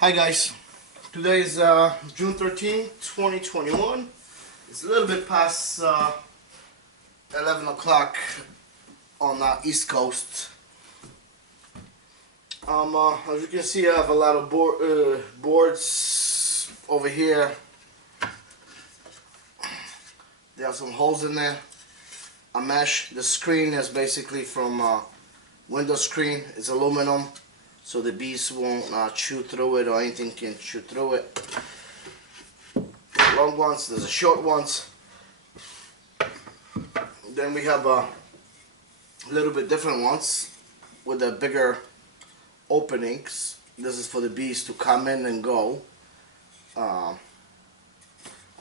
Hi guys, today is June 13th, 2021. It's a little bit past 11 o'clock on the East Coast. As you can see, I have a lot of boards over here. There are some holes in there. A mesh. The screen is basically from window screen. It's aluminum, so the bees won't chew through it or anything can chew through it. Long ones, there's a short ones. Then we have a little bit different ones with the bigger openings. This is for the bees to come in and go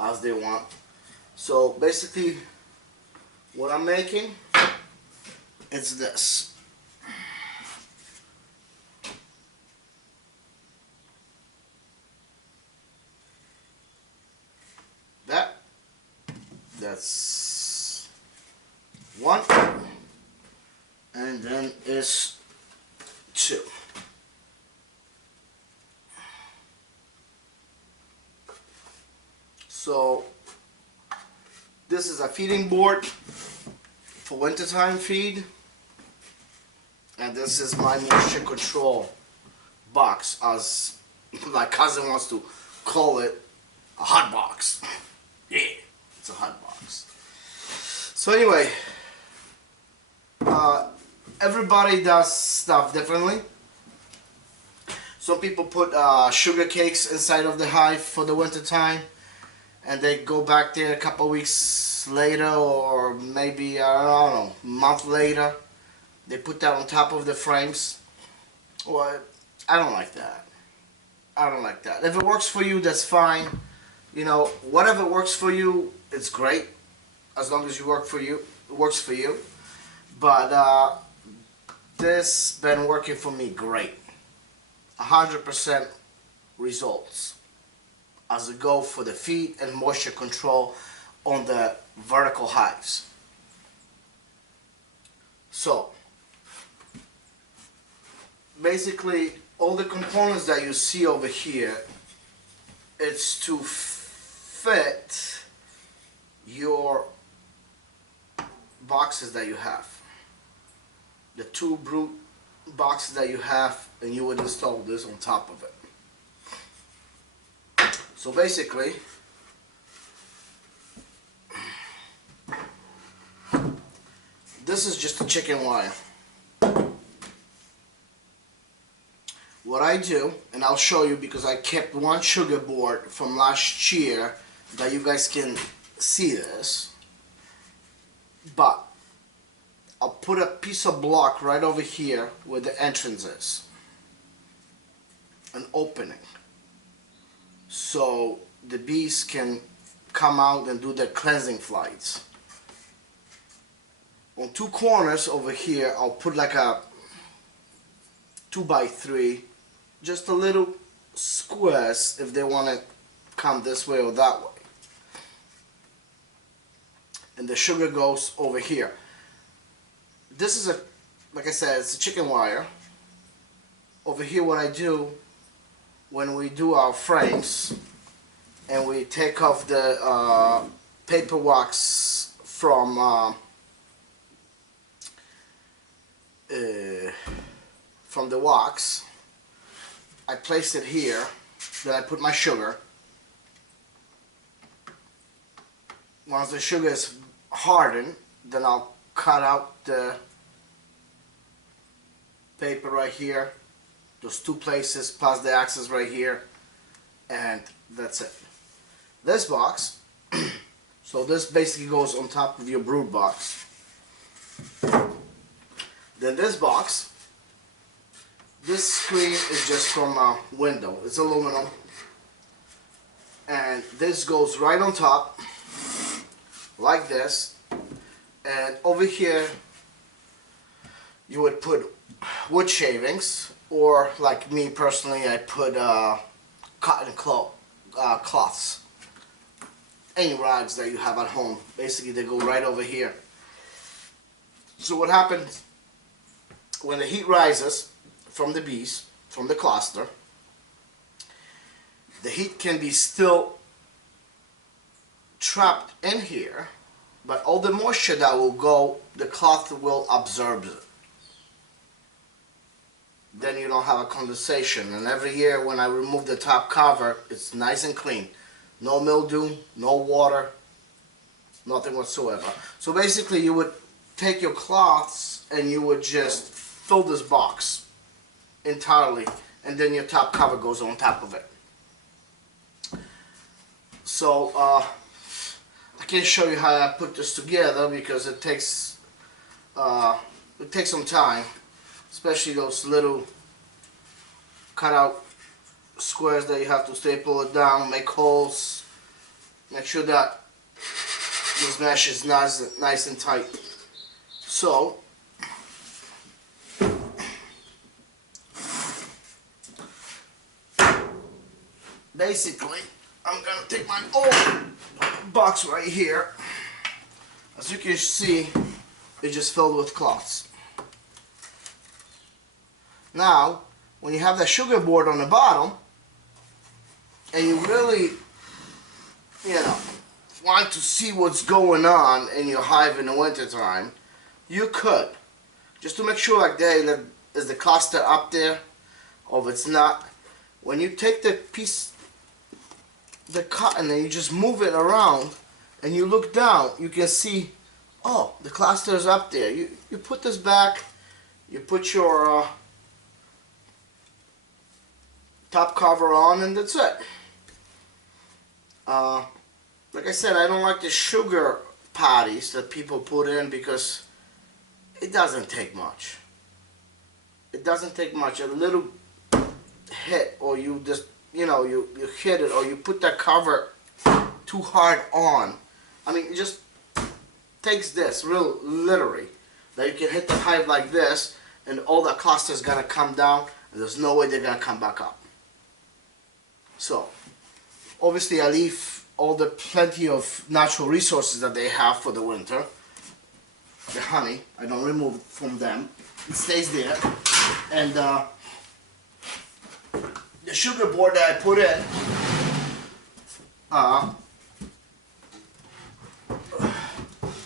as they want. So basically what I'm making is this. That's one, and then is two. So this is a feeding board for wintertime feed, and this is my moisture control box, as my cousin wants to call it, a hot box. Yeah, it's a hot box. So anyway, everybody does stuff differently. Some people put sugar cakes inside of the hive for the winter time, and they go back there a couple weeks later, or maybe I don't know, a month later. They put that on top of the frames. Well, I don't like that. I don't like that. If it works for you, that's fine. You know, whatever works for you, it's great. As long as it works for you. But this been working for me great. 100% results as a go for the feed and moisture control on the vertical hives. So basically all the components that you see over here, it's to fit your boxes that you have. The two brood boxes that you have, and you would install this on top of it. So basically, this is just a chicken wire. What I do, and I'll show you because I kept one sugar board from last year that you guys can see this, but I'll put a piece of block right over here where the entrance is, an opening, so the bees can come out and do their cleansing flights. On two corners over here, I'll put like a 2x3, just a little squares if they want to come this way or that way. And the sugar goes over here. This is a, like I said, it's a chicken wire. Over here what I do when we do our frames and we take off the paper wax from the wax, I place it here, then I put my sugar. Once the sugar is hardened, then I'll cut out the paper right here, those two places plus the axis right here, and that's it. This box, so this basically goes on top of your brood box. Then this box, this screen is just from a window, it's aluminum, and this goes right on top like this, and over here you would put wood shavings, or like me personally, I put cotton cloths, any rags that you have at home. Basically they go right over here. So what happens when the heat rises from the bees, from the cluster, the heat can be still trapped in here, but all the moisture that will go, the cloth will absorb it. Then you don't have a condensation. And every year when I remove the top cover, it's nice and clean. No mildew, no water, nothing whatsoever. So basically you would take your cloths and you would just fill this box entirely, and then your top cover goes on top of it. So I can't show you how I put this together because it takes some time, especially those little cutout squares that you have to staple it down, make holes, make sure that this mesh is nice and tight. So basically I'm gonna take my old box right here. As you can see, it's just filled with cloths. Now, when you have that sugar board on the bottom, and you really, want to see what's going on in your hive in the winter time, you could, just to make sure, like, is the cluster up there, or if it's not, when you take the piece, the cotton, and you just move it around, and you look down, you can see, oh, the cluster is up there. You put this back, you put your top cover on, and that's it. Like I said, I don't like the sugar patties that people put in because it doesn't take much. It doesn't take much. A little hit, or you just, you hit it, or you put that cover too hard on. I mean, it just takes this, real literally, that you can hit the hive like this, and all the cluster is gonna come down, and there's no way they're gonna come back up. So, obviously, I leave all the plenty of natural resources that they have for the winter. The honey, I don't remove it from them. It stays there. And the sugar board that I put in,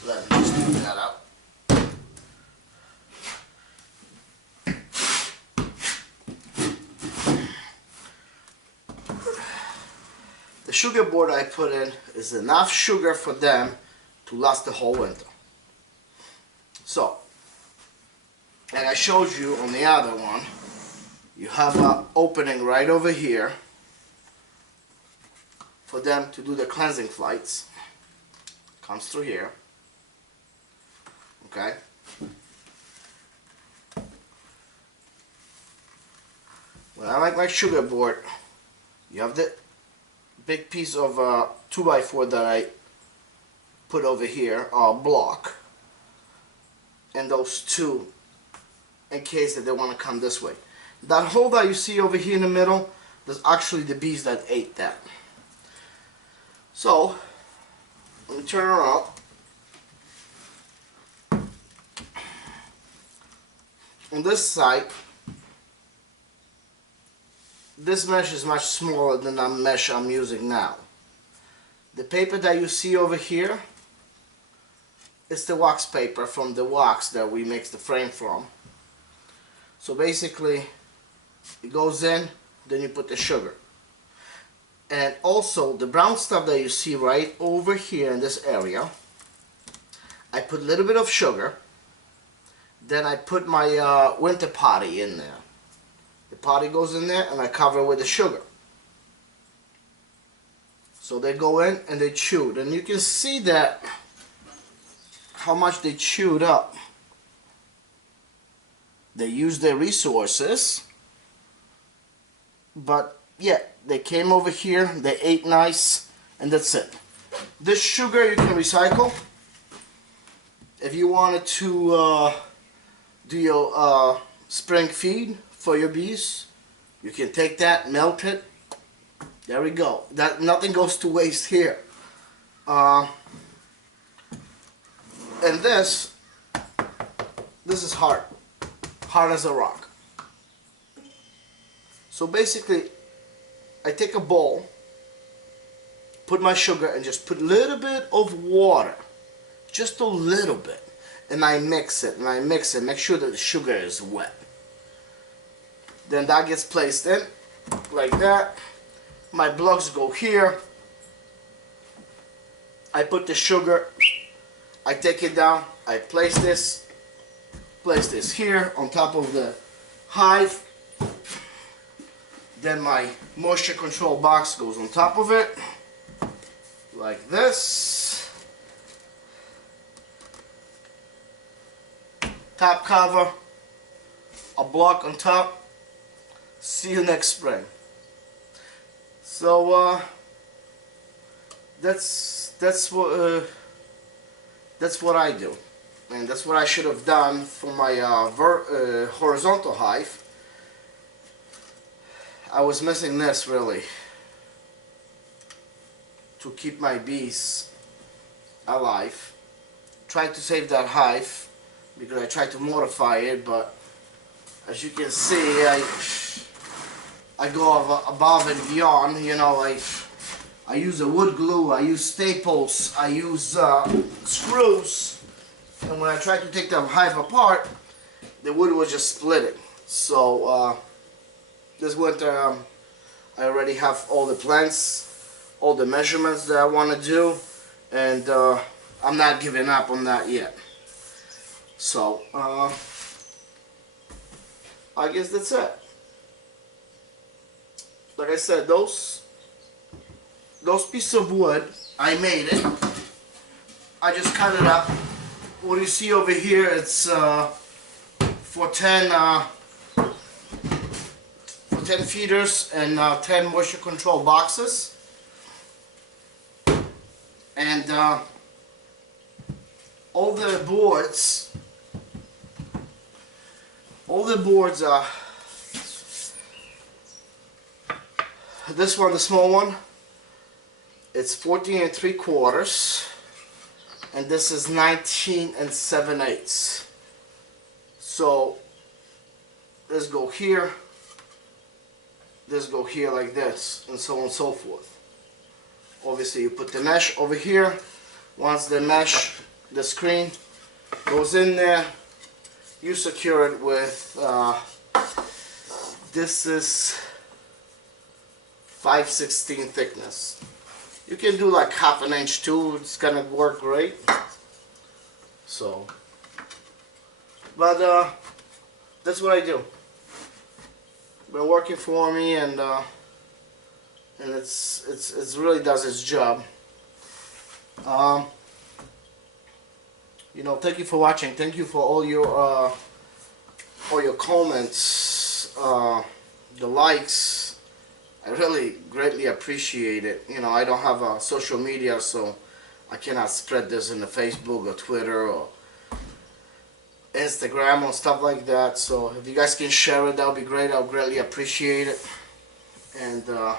let me just clean that out. The sugar board I put in is enough sugar for them to last the whole winter. So, like I showed you on the other one, you have an opening right over here for them to do the cleansing flights. Comes through here. Okay? When I like my sugar board, you have the big piece of 2x4 that I put over here, block, and those two in case that they want to come this way. That hole that you see over here in the middle, there's actually the bees that ate that. So, let me turn around. On this side, this mesh is much smaller than the mesh I'm using now. The paper that you see over here is the wax paper from the wax that we make the frame from. So basically, it goes in, then you put the sugar. And also, the brown stuff that you see right over here in this area, I put a little bit of sugar, then I put my winter potty in there. The potty goes in there and I cover it with the sugar. So they go in and they chew. And you can see that how much they chewed up. They used their resources, but yeah, they came over here, they ate nice, and that's it. This sugar you can recycle. If you wanted to do your spring feed for your bees, you can take that, melt it. There we go. That nothing goes to waste here. And this is hard as a rock. So basically, I take a bowl, put my sugar, and just put a little bit of water, just a little bit, and I mix it, and I mix it, make sure that the sugar is wet. Then that gets placed in, like that. My blocks go here. I put the sugar, I take it down, I place this here on top of the hive. Then my moisture control box goes on top of it, like this. Top cover, a block on top. See you next spring. So that's what I do, and that's what I should have done for my horizontal hive. I was missing this really to keep my bees alive. Tried to save that hive because I tried to modify it, but as you can see, I go above and beyond. You know, I use a wood glue, I use staples, I use screws, and when I tried to take the hive apart, the wood was just splitting. So this winter I already have all the plans, all the measurements that I want to do, and I'm not giving up on that yet. So I guess that's it. Like I said, those pieces of wood, I made it. I just cut it up. What you see over here, it's for 10 feeders and 10 moisture control boxes. And all the boards this one, the small one, it's 14 3/4, and this is 19 7/8. So this go here, this go here like this, and so on and so forth. Obviously you put the mesh over here. Once the mesh, the screen goes in there, you secure it with this is 5/16 thickness. You can do like 1/2 inch too, it's gonna work great. So, but that's what I do. Been working for me, and it's really does its job. You know, thank you for watching. Thank you for all your comments, the likes. I really greatly appreciate it. You know, I don't have a social media, so I cannot spread this in the Facebook or Twitter or Instagram or stuff like that. So if you guys can share it, that would be great. I'll greatly appreciate it. And I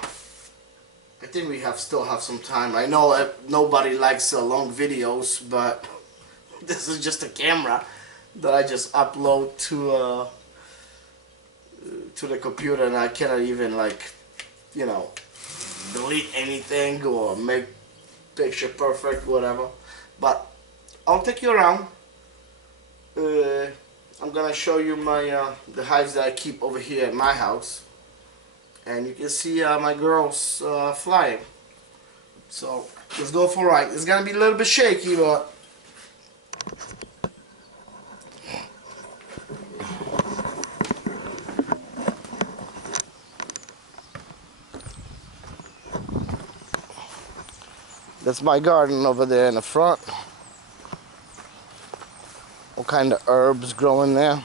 think we still have some time. I know nobody likes long videos, but this is just a camera that I just upload to the computer, and I cannot even, like, you know, delete anything or make picture perfect, whatever. But I'll take you around. I'm gonna show you my the hives that I keep over here at my house, and you can see my girls flying. So let's go for a ride. It's gonna be a little bit shaky, but that's my garden over there in the front. All kind of herbs growing there.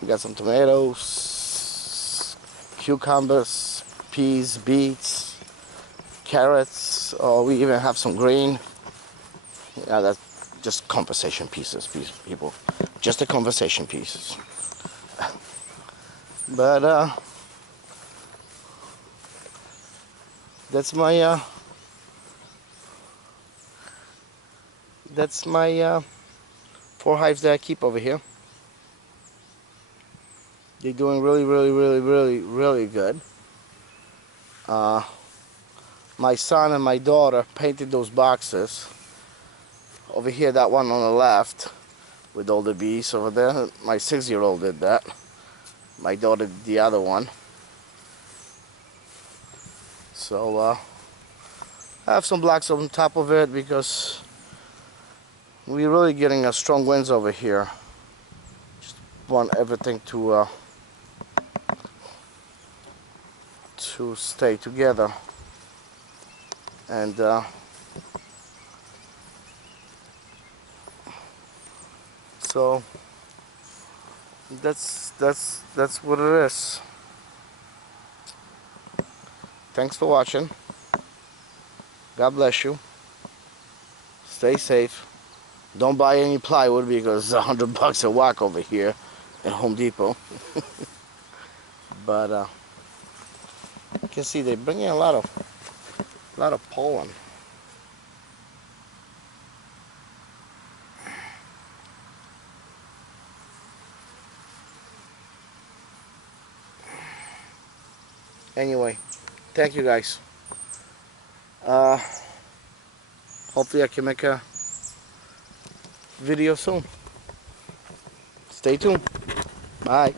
We got some tomatoes, cucumbers, peas, beets, carrots. Oh, we even have some green. Yeah, that's just conversation pieces, people. Just the conversation pieces. But that's my 4 hives that I keep over here. They're doing really good. My son and my daughter painted those boxes. Over here, that one on the left with all the bees over there. My 6-year-old did that. My daughter did the other one. So I have some blocks on top of it because we're really getting a strong winds over here. Just want everything to stay together. And so that's what it is. Thanks for watching. God bless you. Stay safe. Don't buy any plywood because it's $100 a whack over here at Home Depot. But you can see they bring in a lot of pollen. Anyway, thank you guys. Hopefully I can make a video soon. Stay tuned. Bye.